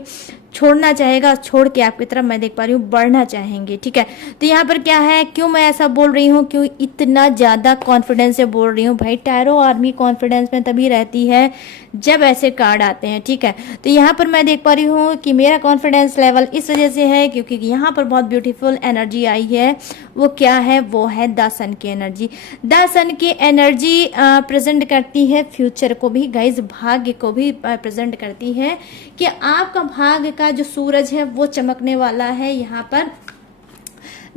छोड़ना चाहेगा, छोड़ के आपकी तरफ मैं देख पा रही हूँ बढ़ना चाहेंगे। ठीक है, तो यहाँ पर क्या है, क्यों मैं ऐसा बोल रही हूँ, क्यों इतना ज़्यादा कॉन्फिडेंस से बोल रही हूँ भाई। टैरो आर्मी कॉन्फिडेंस में तभी रहती है जब ऐसे कार्ड आते हैं। ठीक है, तो यहाँ पर मैं देख पा रही हूँ कि मेरा कॉन्फिडेंस लेवल इस वजह से है क्योंकि यहाँ पर बहुत ब्यूटीफुल एनर्जी आई है। वो क्या है, वो है द सन की एनर्जी। द सन की एनर्जी प्रेजेंट करती है फ्यूचर को भी गाइज, भाग्य को भी प्रेजेंट करती है कि आपका भाग्य का जो सूरज है वो चमकने वाला है। यहाँ पर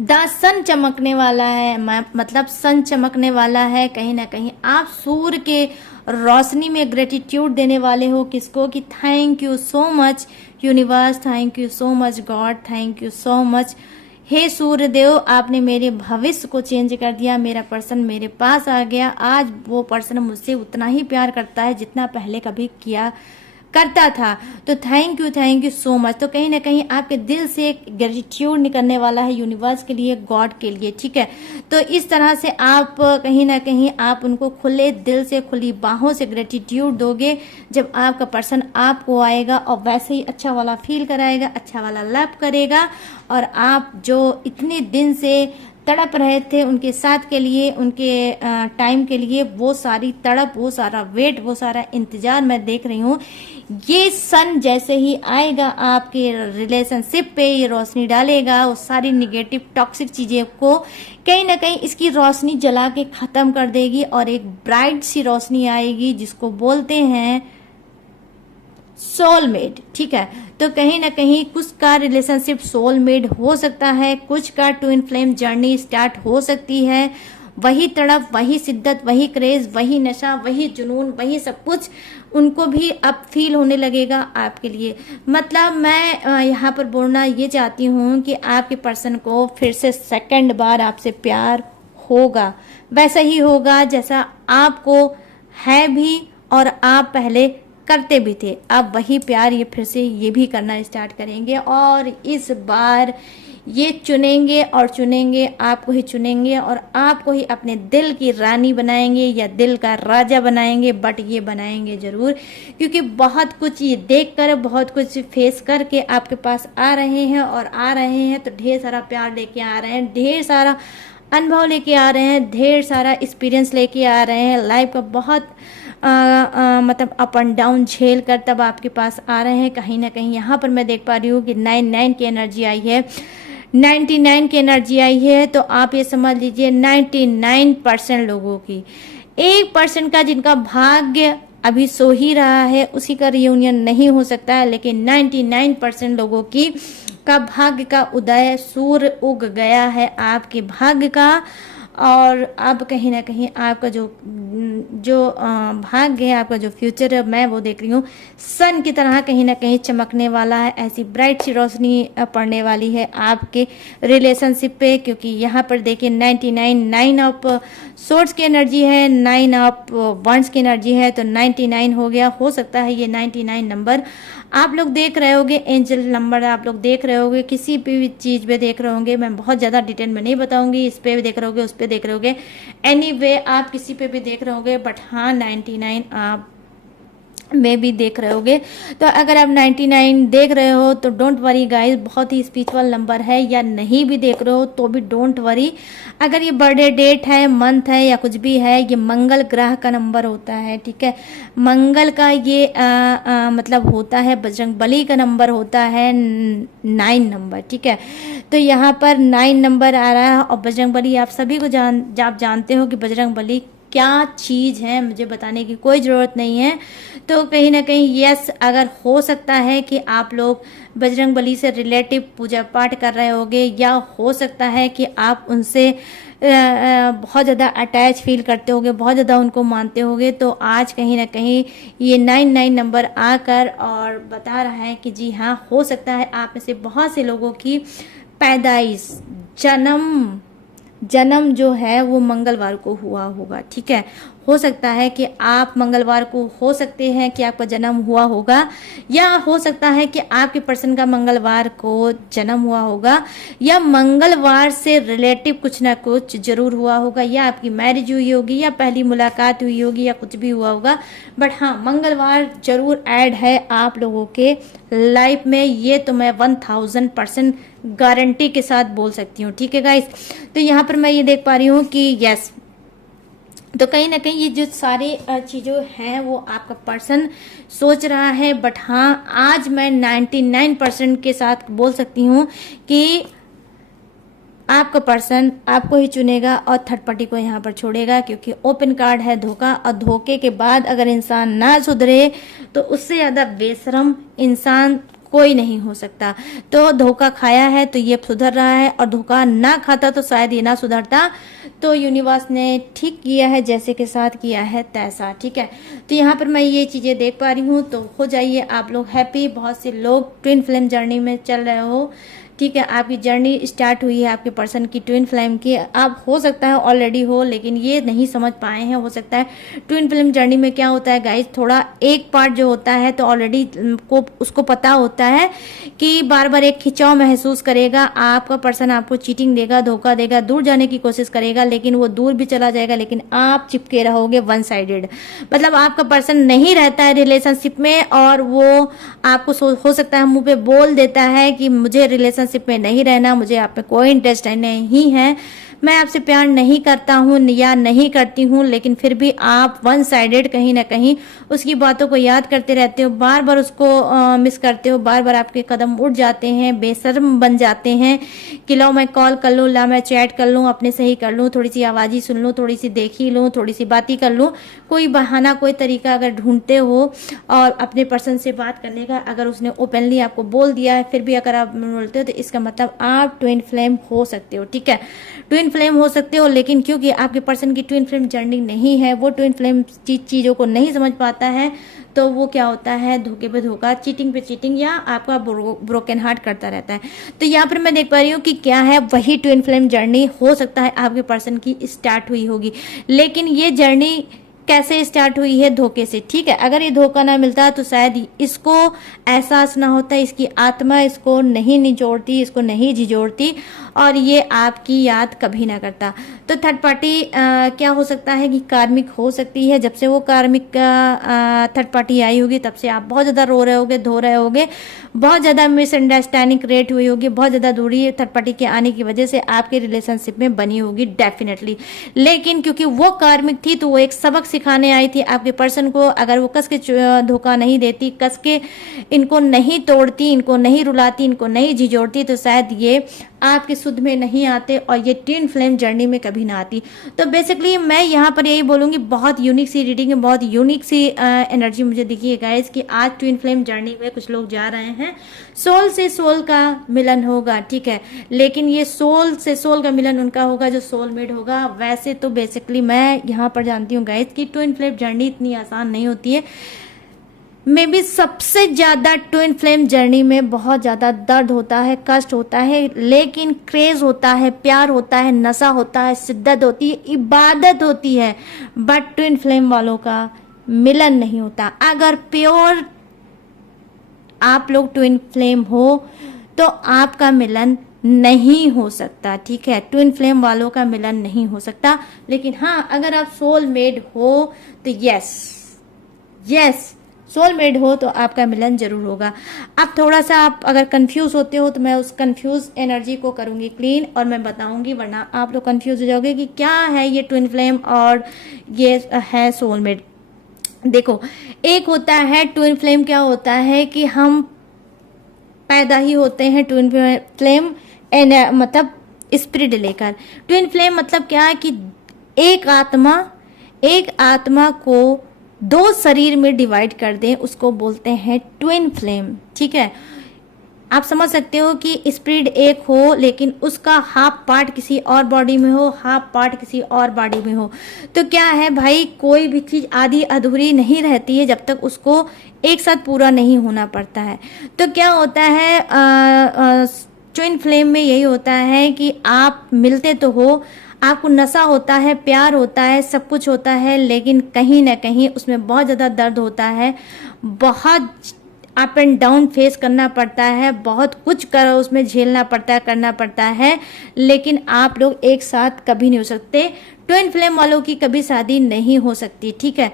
द सन चमकने वाला है, मतलब सन चमकने वाला है। कहीं ना कहीं आप सूर्य के रोशनी में ग्रेटिट्यूड देने वाले हो किसको, कि thank you so much universe, thank you so much god, thank you so much हे सूर्य देव, आपने मेरे भविष्य को चेंज कर दिया। मेरा पर्सन मेरे पास आ गया। आज वो पर्सन मुझसे उतना ही प्यार करता है जितना पहले कभी किया करता था। तो थैंक यू सो मच। तो कहीं ना कहीं आपके दिल से एक ग्रेटिट्यूड निकलने वाला है यूनिवर्स के लिए, गॉड के लिए। ठीक है, तो इस तरह से आप कहीं ना कहीं आप उनको खुले दिल से, खुली बाहों से ग्रेटिट्यूड दोगे जब आपका पर्सन आपको आएगा और वैसे ही अच्छा वाला फील कराएगा, अच्छा वाला लव करेगा। और आप जो इतने दिन से तड़प रहे थे उनके साथ के लिए, उनके टाइम के लिए, वो सारी तड़प, वो सारा वेट, वो सारा इंतजार मैं देख रही हूँ। ये सन जैसे ही आएगा आपके रिलेशनशिप पे ये रोशनी डालेगा, वो सारी निगेटिव टॉक्सिक चीजें को कहीं ना कहीं इसकी रोशनी जला के खत्म कर देगी और एक ब्राइट सी रोशनी आएगी जिसको बोलते हैं सोलमेट। ठीक है, तो कहीं ना कहीं कुछ का रिलेशनशिप सोलमेट हो सकता है, कुछ का ट्विन फ्लेम जर्नी स्टार्ट हो सकती है। वही तड़प, वही शिद्दत, वही क्रेज, वही नशा, वही जुनून, वही सब कुछ उनको भी अब फील होने लगेगा आपके लिए। मतलब मैं यहाँ पर बोलना ये चाहती हूँ कि आपके पर्सन को फिर से सेकंड बार आपसे प्यार होगा, वैसा ही होगा जैसा आपको है भी और आप पहले करते भी थे। अब वही प्यार ये फिर से ये भी करना स्टार्ट करेंगे और इस बार ये चुनेंगे और चुनेंगे, आपको ही चुनेंगे और आपको ही अपने दिल की रानी बनाएंगे या दिल का राजा बनाएंगे। बट ये बनाएंगे जरूर, क्योंकि बहुत कुछ ये देखकर, बहुत कुछ फेस करके आपके पास आ रहे हैं और आ रहे हैं तो ढेर सारा प्यार लेके आ रहे हैं, ढेर सारा अनुभव लेके आ रहे हैं, ढेर सारा एक्सपीरियंस लेके आ रहे हैं। लाइफ का बहुत मतलब अप एंड डाउन झेल कर तब आपके पास आ रहे हैं। कहीं ना कहीं यहाँ पर मैं देख पा रही हूँ कि 99 की एनर्जी आई है, 99 की एनर्जी आई है। तो आप ये समझ लीजिए 99% लोगों की, 1% का जिनका भाग्य अभी सो ही रहा है उसी का रियूनियन नहीं हो सकता है, लेकिन 99% लोगों की का भाग्य का उदय, सूर्य उग गया है आपके भाग्य का। और अब कहीं ना कहीं आपका जो भाग्य है, आपका जो फ्यूचर है, मैं वो देख रही हूँ सन की तरह कहीं ना कहीं चमकने वाला है। ऐसी ब्राइट सी रोशनी पड़ने वाली है आपके रिलेशनशिप पे, क्योंकि यहाँ पर देखिए 99, 9 ऑफ सोर्ड्स की एनर्जी है, 9 ऑफ वंड्स की एनर्जी है, तो 99 हो गया। हो सकता है ये 99 नंबर आप लोग देख रहे होगे, एंजल नंबर आप लोग देख रहे होगे, किसी भी चीज़ पे देख रहे होंगे। मैं बहुत ज़्यादा डिटेल में नहीं बताऊंगी, इस पे भी देख रहे होगे, उस पे देख रहे होगे, एनीवे आप किसी पे भी देख रहे होगे। बट हाँ 99 आप में भी देख रहे होगे। तो अगर आप 99 देख रहे हो तो डोंट वरी गाइस, बहुत ही स्पिरिचुअल नंबर है। या नहीं भी देख रहे हो तो भी डोंट वरी। अगर ये बर्थडे डेट है, मंथ है या कुछ भी है, ये मंगल ग्रह का नंबर होता है। ठीक है, मंगल का ये मतलब होता है, बजरंग बली का नंबर होता है 9 नंबर। ठीक है, तो यहाँ पर 9 नंबर आ रहा है और बजरंग बली आप सभी को आप जानते हो कि बजरंग बली क्या चीज़ है, मुझे बताने की कोई ज़रूरत नहीं है। तो कहीं ना कहीं यस, अगर हो सकता है कि आप लोग बजरंग बली से रिलेटिव पूजा पाठ कर रहे होगे, या हो सकता है कि आप उनसे बहुत ज़्यादा अटैच फील करते होगे, बहुत ज़्यादा उनको मानते होगे। तो आज कहीं ना कहीं ये 99 नंबर आकर और बता रहा है कि जी हाँ, हो सकता है आप में से बहुत से लोगों की पैदाइश, जन्म जन्म जो है वो मंगलवार को हुआ होगा, ठीक है। हो सकता है कि आप मंगलवार को, हो सकते हैं कि आपका जन्म हुआ होगा, या हो सकता है कि आपके पर्सन का मंगलवार को जन्म हुआ होगा, या मंगलवार से रिलेटिव कुछ ना कुछ जरूर हुआ होगा, या आपकी मैरिज हुई होगी, या पहली मुलाकात हुई होगी, या कुछ भी हुआ होगा। बट हाँ, मंगलवार जरूर ऐड है आप लोगों के लाइफ में, ये तो मैं 1000% गारंटी के साथ बोल सकती हूँ, ठीक है गाइस। तो यहाँ पर मैं ये देख पा रही हूँ कि यस, तो कहीं ना कहीं ये जो सारी चीज़ों हैं वो आपका पर्सन सोच रहा है। बट हाँ, आज मैं 99% के साथ बोल सकती हूँ कि आपका पर्सन आपको ही चुनेगा और थर्ड पार्टी को यहाँ पर छोड़ेगा, क्योंकि ओपन कार्ड है धोखा, और धोखे के बाद अगर इंसान ना सुधरे तो उससे ज़्यादा बेशरम इंसान कोई नहीं हो सकता। तो धोखा खाया है तो ये सुधर रहा है, और धोखा ना खाता तो शायद ये ना सुधरता। तो यूनिवर्स ने ठीक किया है, जैसे के साथ किया है तैसा, ठीक है। तो यहाँ पर मैं ये चीज़ें देख पा रही हूँ। तो हो जाइए आप लोग हैप्पी। बहुत से लोग ट्विन फ्लेम जर्नी में चल रहे हो, ठीक है। आपकी जर्नी स्टार्ट हुई है आपके पर्सन की ट्विन फ्लेम की। आप हो सकता है ऑलरेडी हो, लेकिन ये नहीं समझ पाए हैं। हो सकता है ट्विन फ्लेम जर्नी में क्या होता है गाइस, थोड़ा एक पार्ट जो होता है तो ऑलरेडी को उसको पता होता है कि बार बार एक खिंचाव महसूस करेगा। आपका पर्सन आपको चीटिंग देगा, धोखा देगा, दूर जाने की कोशिश करेगा, लेकिन वो दूर भी चला जाएगा, लेकिन आप चिपके रहोगे वन साइडेड। मतलब आपका पर्सन नहीं रहता है रिलेशनशिप में, और वो आपको हो सकता है मुंह पे बोल देता है कि मुझे रिलेशनशिप में नहीं रहना, मुझे आप में कोई इंटरेस्ट नहीं है, मैं आपसे प्यार नहीं करता हूँ या नहीं करती हूँ, लेकिन फिर भी आप वन साइडेड कहीं ना कहीं उसकी बातों को याद करते रहते हो, बार बार उसको मिस करते हो, बार बार आपके कदम उठ जाते हैं, बेशर्म बन जाते हैं कि लो मैं कॉल कर लूँ, ला मैं चैट कर लूँ, अपने से ही कर लूँ, थोड़ी सी आवाज़ ही सुन लूँ, थोड़ी सी देख ही लूँ, थोड़ी सी बात ही कर लूँ। कोई बहाना, कोई तरीका अगर ढूंढते हो और अपने पर्सन से बात करने का, अगर उसने ओपनली आपको बोल दिया है फिर भी अगर आप बोलते हो, तो इसका मतलब आप ट्विन फ्लेम हो सकते हो, ठीक है। ट्विन फ्लेम हो सकते हो, लेकिन क्योंकि आपके पर्सन की ट्विन फ्लेम जर्नी नहीं है, वो ट्विन फ्लेम चीज़ों को नहीं समझ पाता है, तो वो क्या होता है, धोखे पे धोखा, चीटिंग पे चीटिंग, या आपका ब्रोकन हार्ट करता रहता है। तो यहाँ पर मैं देख पा रही हूँ कि क्या है, वही ट्विन फ्लेम जर्नी हो सकता है आपके पर्सन की स्टार्ट हुई होगी, लेकिन ये जर्नी कैसे स्टार्ट हुई है, धोखे से, ठीक है। अगर ये धोखा ना मिलता तो शायद इसको एहसास ना होता, इसकी आत्मा इसको नहीं निचोड़ती, इसको नहीं झिझोड़ती, और ये आपकी याद कभी ना करता। तो थर्ड पार्टी क्या हो सकता है कि कार्मिक हो सकती है। जब से वो कार्मिक थर्ड पार्टी आई होगी तब से आप बहुत ज़्यादा रो रहे होगे, धो रहे होगे, बहुत ज़्यादा मिसअंडरस्टैंडिंग क्रिएट हुई होगी, बहुत ज़्यादा दूरी थर्ड पार्टी के आने की वजह से आपके रिलेशनशिप में बनी होगी डेफिनेटली। लेकिन क्योंकि वो कार्मिक थी तो वो एक सबक सिखाने आई थी आपके पर्सन को। अगर वो कस के धोखा नहीं देती, कस के इनको नहीं तोड़ती, इनको नहीं रुलाती, इनको नहीं झिझोड़ती, तो शायद ये आपके सुध में नहीं आते और ये ट्विन फ्लेम जर्नी में कभी ना आती। तो बेसिकली मैं यहाँ पर यही बोलूँगी, बहुत यूनिक सी रीडिंग है, बहुत यूनिक सी एनर्जी मुझे दिखी है गाइस कि आज ट्विन फ्लेम जर्नी में कुछ लोग जा रहे हैं, सोल से सोल का मिलन होगा, ठीक है। लेकिन ये सोल से सोल का मिलन उनका होगा जो सोलमेट होगा। वैसे तो बेसिकली मैं यहाँ पर जानती हूँ गाइस कि ट्विन फ्लेम जर्नी इतनी आसान नहीं होती है। मे बी सबसे ज़्यादा ट्विन फ्लेम जर्नी में बहुत ज़्यादा दर्द होता है, कष्ट होता है, लेकिन क्रेज होता है, प्यार होता है, नशा होता है, शिद्दत होती है, इबादत होती है। बट ट्विन फ्लेम वालों का मिलन नहीं होता। अगर प्योर आप लोग ट्विन फ्लेम हो तो आपका मिलन नहीं हो सकता, ठीक है। ट्विन फ्लेम वालों का मिलन नहीं हो सकता। लेकिन हाँ, अगर आप सोलमेट हो तो यस सोलमेट हो तो आपका मिलन जरूर होगा। अब थोड़ा सा आप अगर कंफ्यूज होते हो तो मैं उस कंफ्यूज एनर्जी को करूंगी क्लीन और मैं बताऊंगी, वरना आप लोग कंफ्यूज हो जाओगे कि क्या है ये ट्विन फ्लेम और ये है सोलमेट। देखो, एक होता है ट्विन फ्लेम, क्या होता है कि हम पैदा ही होते हैं ट्विन फ्लेम मतलब स्पिरिट लेकर। ट्विन फ्लेम मतलब क्या है कि एक आत्मा को दो शरीर में डिवाइड कर दें, उसको बोलते हैं ट्विन फ्लेम, ठीक है। आप समझ सकते हो कि स्पिरिट एक हो लेकिन उसका हाफ पार्ट किसी और बॉडी में हो, हाफ पार्ट किसी और बॉडी में हो। तो क्या है भाई, कोई भी चीज़ आधी अधूरी नहीं रहती है जब तक उसको एक साथ पूरा नहीं होना पड़ता है। तो क्या होता है ट्विन फ्लेम में यही होता है कि आप मिलते तो हो, आपको नशा होता है, प्यार होता है, सब कुछ होता है, लेकिन कहीं ना कहीं उसमें बहुत ज़्यादा दर्द होता है, बहुत अप एंड डाउन फेस करना पड़ता है, बहुत कुछ कर उसमें झेलना पड़ता है, करना पड़ता है, लेकिन आप लोग एक साथ कभी नहीं हो सकते। ट्विन फ्लेम वालों की कभी शादी नहीं हो सकती, ठीक है।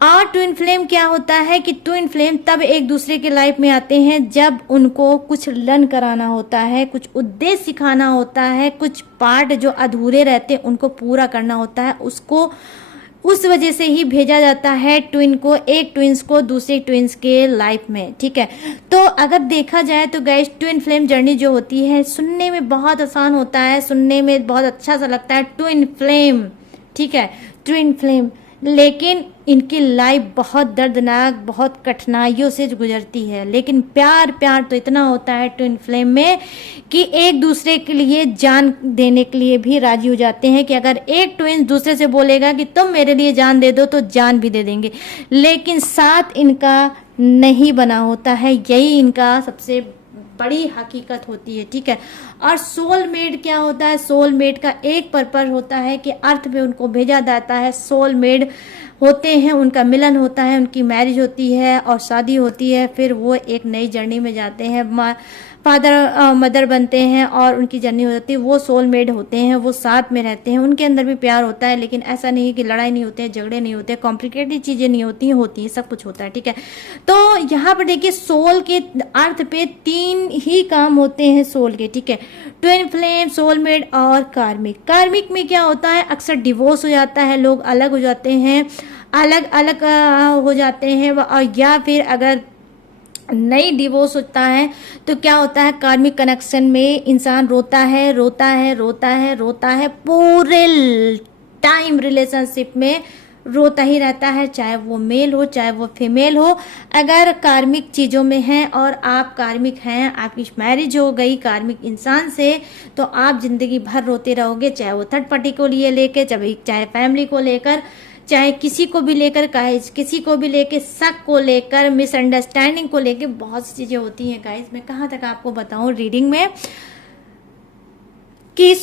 और ट्विन फ्लेम क्या होता है कि ट्विन फ्लेम तब एक दूसरे के लाइफ में आते हैं जब उनको कुछ लर्न कराना होता है, कुछ उद्देश्य सिखाना होता है, कुछ पार्ट जो अधूरे रहते हैं उनको पूरा करना होता है, उसको उस वजह से ही भेजा जाता है ट्विन को, एक ट्विंस को दूसरे ट्विंस के लाइफ में, ठीक है। तो अगर देखा जाए तो गाइस ट्विन फ्लेम जर्नी जो होती है सुनने में बहुत आसान होता है, सुनने में बहुत अच्छा सा लगता है ट्विन फ्लेम, ठीक है, ट्विन फ्लेम, लेकिन इनकी लाइफ बहुत दर्दनाक, बहुत कठिनाइयों से गुजरती है। लेकिन प्यार प्यार तो इतना होता है ट्विन फ्लेम में कि एक दूसरे के लिए जान देने के लिए भी राजी हो जाते हैं, कि अगर एक ट्विन दूसरे से बोलेगा कि तुम मेरे लिए जान दे दो तो जान भी दे देंगे, लेकिन साथ इनका नहीं बना होता है, यही इनका सबसे बड़ी हकीकत होती है, ठीक है। और सोलमेट क्या होता है, सोलमेट का एक पर्पस होता है कि अर्थ में उनको भेजा जाता है, सोलमेट होते हैं, उनका मिलन होता है, उनकी मैरिज होती है और शादी होती है, फिर वो एक नई जर्नी में जाते हैं, फादर मदर बनते हैं और उनकी जर्नी हो जाती है, वो सोलमेट होते हैं, वो साथ में रहते हैं, उनके अंदर भी प्यार होता है, लेकिन ऐसा नहीं कि लड़ाई नहीं होते हैं, झगड़े नहीं होते, कॉम्प्लिकेटेड चीज़ें नहीं होती हैं, सब कुछ होता है, ठीक है। तो यहाँ पर देखिए सोल के अर्थ पे 3 ही काम होते हैं सोल के, ठीक है, ट्विन फ्लेम, सोलमेट और कार्मिक। कार्मिक में क्या होता है, अक्सर डिवोर्स हो जाता है, लोग अलग हो जाते हैं, अलग अलग हो जाते हैं, और या फिर अगर नई डिवोर्स होता है तो क्या होता है, कार्मिक कनेक्शन में इंसान रोता है, रोता है, रोता है, रोता है, पूरे टाइम रिलेशनशिप में रोता ही रहता है, चाहे वो मेल हो चाहे वो फीमेल हो। अगर कार्मिक चीज़ों में हैं और आप कार्मिक हैं, आपकी मैरिज हो गई कार्मिक इंसान से, तो आप जिंदगी भर रोते रहोगे, चाहे वो थर्ड पार्टी को लिए लेके, चाहे फैमिली को लेकर, चाहे किसी को भी लेकर, किसी को भी लेकर, शक को लेकर, मिसअंडरस्टैंडिंग को लेकर, बहुत सी चीज़ें होती हैं गाइस। मैं कहाँ तक आपको बताऊं रीडिंग में कि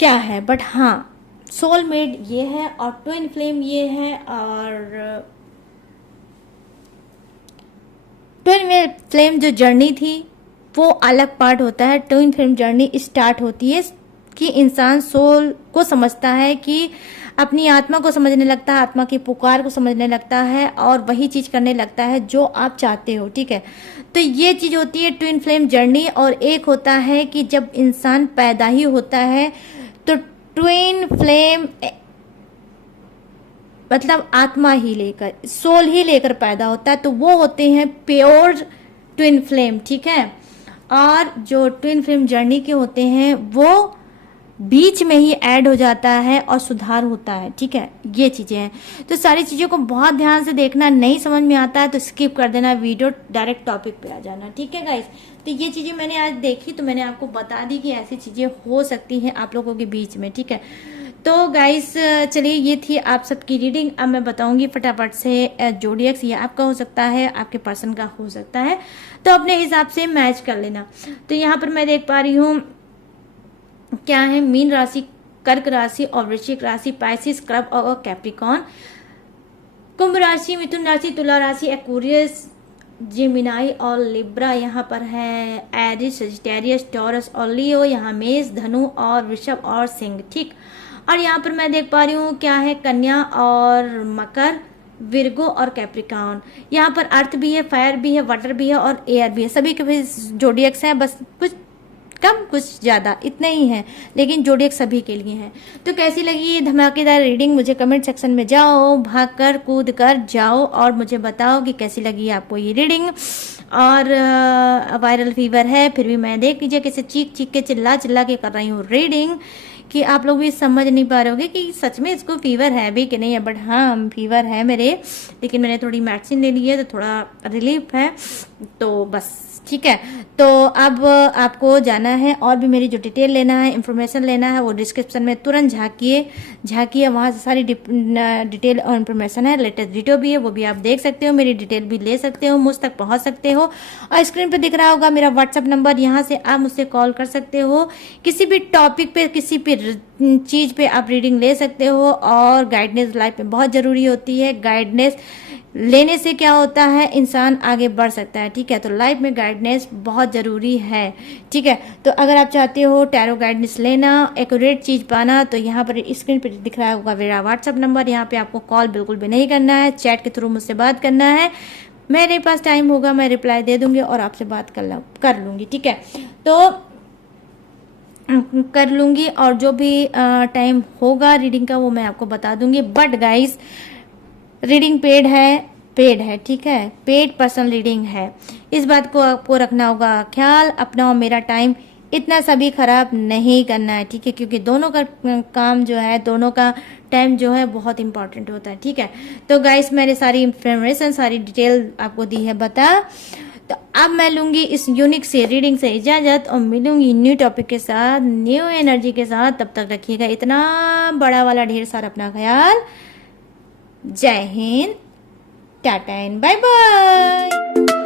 क्या है, बट हाँ सोलमेट ये है और ट्विन फ्लेम ये है, और ट्विन फ्लेम जो जर्नी थी वो अलग पार्ट होता है। ट्विन फ्लेम जर्नी स्टार्ट होती है कि इंसान सोल को समझता है, कि अपनी आत्मा को समझने लगता है, आत्मा की पुकार को समझने लगता है और वही चीज करने लगता है जो आप चाहते हो, ठीक है। तो ये चीज होती है ट्विन फ्लेम जर्नी। और एक होता है कि जब इंसान पैदा ही होता है तो ट्विन फ्लेम मतलब आत्मा ही लेकर, सोल ही लेकर पैदा होता है, तो वो होते हैं प्योर ट्विन फ्लेम, ठीक है। और जो ट्विन फ्लेम जर्नी के होते हैं वो बीच में ही ऐड हो जाता है और सुधार होता है, ठीक है। ये चीजें हैं, तो सारी चीजों को बहुत ध्यान से देखना, नहीं समझ में आता है तो स्किप कर देना वीडियो, डायरेक्ट टॉपिक पे आ जाना, ठीक है गाइस। तो ये चीजें मैंने आज देखी तो मैंने आपको बता दी कि ऐसी चीजें हो सकती हैं आप लोगों के बीच में, ठीक है। तो गाइस चलिए ये थी आप सबकी रीडिंग। अब मैं बताऊंगी फटाफट से जोडियक्स, ये आपका हो सकता है, आपके पर्सन का हो सकता है, तो अपने हिसाब से मैच कर लेना। तो यहाँ पर मैं देख पा रही हूँ क्या है, मीन राशि, कर्क राशि और वृश्चिक राशि, पाइसिस, क्रब और कैप्रिकॉन, कुंभ राशि, मिथुन राशि, तुला राशि, एक्वेरियस, जेमिनाई और लिब्रा यहाँ पर है, एरिस, सजिटेरियस, टॉरस और लियो, यहाँ मेष, धनु और वृषभ और सिंह, ठीक। और यहाँ पर मैं देख पा रही हूँ क्या है, कन्या और मकर, विर्गो और कैप्रिकॉन। यहाँ पर अर्थ भी है, फायर भी है, वाटर भी है और एयर भी है, सभी के भी जोडियक्स है, बस कुछ कम कुछ ज़्यादा इतने ही हैं, लेकिन जोडियक सभी के लिए हैं। तो कैसी लगी ये धमाकेदार रीडिंग, मुझे कमेंट सेक्शन में जाओ, भाग कर कूद कर जाओ और मुझे बताओ कि कैसी लगी आपको ये रीडिंग। और वायरल फीवर है फिर भी मैं देख लीजिए कैसे चीख चीख के चिल्ला चिल्ला के कर रही हूँ रीडिंग, कि आप लोग भी समझ नहीं पा रहे होगे कि सच में इसको फीवर है भी कि नहीं है। बट हाँ फीवर है मेरे, लेकिन मैंने थोड़ी मेडिसिन ले ली है तो थोड़ा रिलीफ है, तो बस ठीक है। तो अब आपको जाना है और भी मेरी जो डिटेल लेना है, इन्फॉर्मेशन लेना है, वो डिस्क्रिप्शन में तुरंत झाँकिए, वहाँ से सारी डिटेल और इन्फॉर्मेशन है, लेटेस्ट वीडियो भी है, वो भी आप देख सकते हो, मेरी डिटेल भी ले सकते हो, मुझ तक पहुँच सकते हो। और स्क्रीन पे दिख रहा होगा मेरा व्हाट्सअप नंबर, यहाँ से आप मुझसे कॉल कर सकते हो किसी भी टॉपिक पे, किसी भी चीज़ पे आप रीडिंग ले सकते हो। और गाइडेंस लाइफ में बहुत ज़रूरी होती है। गाइडेंस लेने से क्या होता है, इंसान आगे बढ़ सकता है। ठीक है, तो लाइफ में गाइडेंस बहुत ज़रूरी है। ठीक है, तो अगर आप चाहते हो टैरो गाइडेंस लेना, एक्यूरेट चीज़ पाना, तो यहाँ पर स्क्रीन पर दिख रहा होगा मेरा व्हाट्सअप नंबर। यहाँ पे आपको कॉल बिल्कुल भी नहीं करना है, चैट के थ्रू मुझसे बात करना है। मेरे पास टाइम होगा, मैं रिप्लाई दे दूंगी और आपसे बात कर लूँगी। ठीक है, तो कर लूँगी, और जो भी टाइम होगा रीडिंग का वो मैं आपको बता दूंगी। बट गाइस, रीडिंग पेड है। ठीक है, पेड पर्सनल रीडिंग है। इस बात को आपको रखना होगा ख्याल अपना और मेरा टाइम इतना सभी खराब नहीं करना है। ठीक है, क्योंकि दोनों का काम जो है, दोनों का टाइम जो है बहुत इंपॉर्टेंट होता है। ठीक है, तो गाइस मैंने सारी इंफॉर्मेशन, सारी डिटेल आपको दी है बता। तो अब मैं लूंगी इस यूनिक से रीडिंग से इजाजत और मिलूंगी न्यू टॉपिक के साथ, न्यू एनर्जी के साथ। तब तक रखिएगा इतना बड़ा वाला ढेर सारा अपना ख्याल। जय हिंद, टाटा एंड बाय बाय।